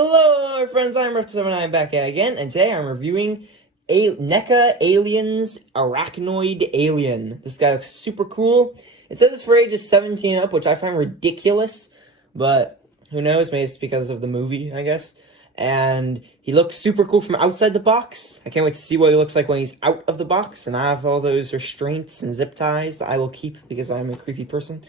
Hello, friends, I'm Repview, I'm back again, and today I'm reviewing NECA Aliens Arachnoid Alien. This guy looks super cool. It says it's for ages 17 up, which I find ridiculous, but who knows, maybe it's because of the movie, I guess. And he looks super cool from outside the box. I can't wait to see what he looks like when he's out of the box, and I have all those restraints and zip ties that I will keep because I'm a creepy person.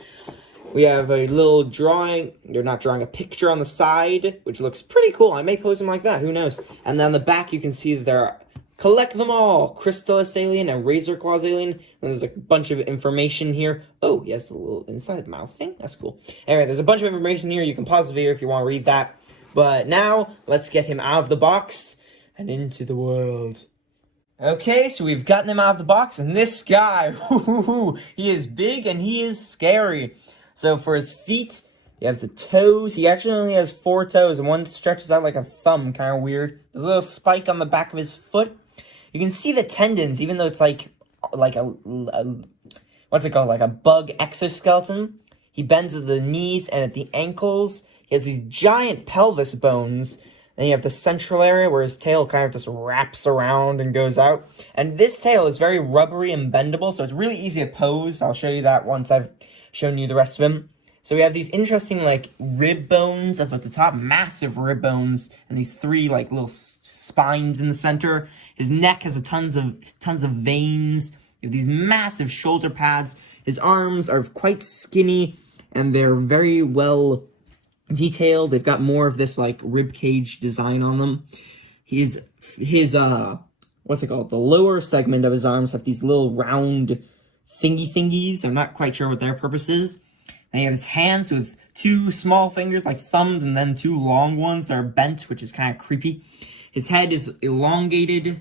We have a little drawing, they're not drawing, a picture on the side, which looks pretty cool. I may pose him like that, who knows. And then on the back, you can see that there are, collect them all, Crystallis Alien and Razor Claws Alien. And there's a bunch of information here. Oh, he has the little inside mouth thing, that's cool. Anyway, there's a bunch of information here. You can pause the video if you want to read that. But now, let's get him out of the box and into the world. Okay, so we've gotten him out of the box, and this guy, he is big and he is scary. So for his feet, you have the toes. He actually only has 4 toes, and one stretches out like a thumb, kind of weird. There's a little spike on the back of his foot. You can see the tendons, even though it's like a what's it called, like a bug exoskeleton. He bends at the knees and at the ankles. He has these giant pelvis bones. And you have the central area where his tail kind of just wraps around and goes out. And this tail is very rubbery and bendable, so it's really easy to pose. I'll show you that once I've shown you the rest of him. So we have these interesting, like, rib bones up at the top, massive rib bones, and these 3, like, little spines in the center. His neck has tons of veins. You have these massive shoulder pads. His arms are quite skinny, and they're very well detailed. They've got more of this, like, rib cage design on them. His what's it called? The lower segment of his arms have these little round thingies. I'm not quite sure what their purpose is. And he has his hands with 2 small fingers, like thumbs, and then 2 long ones that are bent, which is kind of creepy. His head is elongated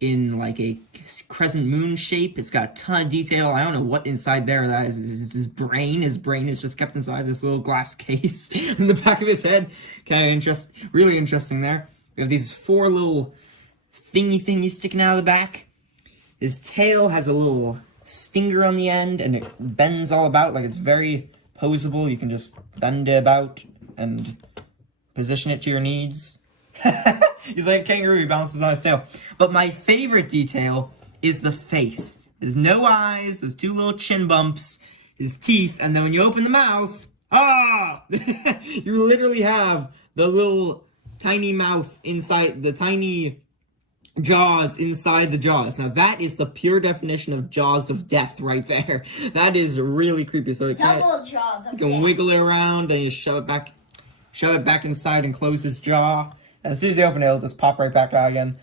in like a crescent moon shape. It's got a ton of detail. I don't know what inside there that is. It's his brain. His brain is just kept inside this little glass case in the back of his head. Kind of really interesting there. We have these 4 little thingies sticking out of the back. His tail has a little stinger on the end, and it bends all about, like it's very posable. You can just bend it about and position it to your needs. He's like a kangaroo, he balances on his tail. But my favorite detail is the face. There's no eyes, there's 2 little chin bumps, his teeth, and then when you open the mouth, you literally have the little tiny mouth inside, the tiny jaws inside the jaws. Now that is the pure definition of jaws of death right there. That is really creepy. So it double jaws of you can death. Wiggle it around, then you shove it back inside and close his jaw. And as soon as you open it, it'll just pop right back out again.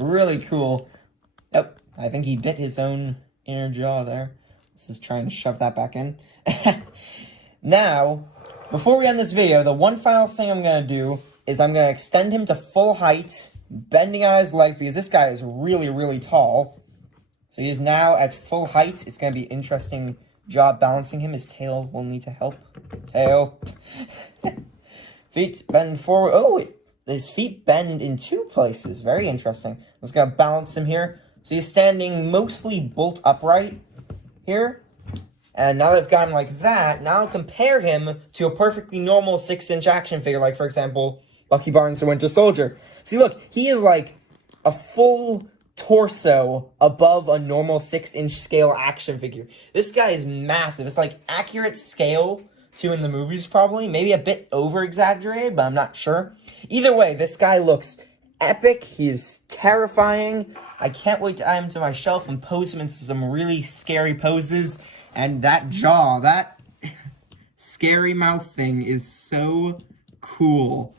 Really cool. Oh, I think he bit his own inner jaw there. Let's just try and shove that back in. Now, before we end this video, the one final thing I'm going to do is I'm going to extend him to full height, bending out his legs, because this guy is really, really tall. So he is now at full height. It's going to be an interesting job balancing him. His tail will need to help. Tail. Feet bend forward. Oh, his feet bend in 2 places. Very interesting. I'm just going to balance him here. So he's standing mostly bolt upright here. And now that I've got him like that, now I'll compare him to a perfectly normal 6-inch action figure, like, for example, Bucky Barnes the Winter Soldier. See, look, he is like a full torso above a normal 6-inch scale action figure. This guy is massive. It's like accurate scale to in the movies, probably. Maybe a bit over-exaggerated, but I'm not sure. Either way, this guy looks epic. He is terrifying. I can't wait to add him to my shelf and pose him into some really scary poses. And that jaw, that scary mouth thing is so cool.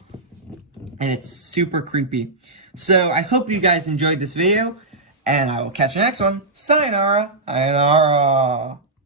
And it's super creepy. So, I hope you guys enjoyed this video, and I will catch you next one. Sayonara. Sayonara.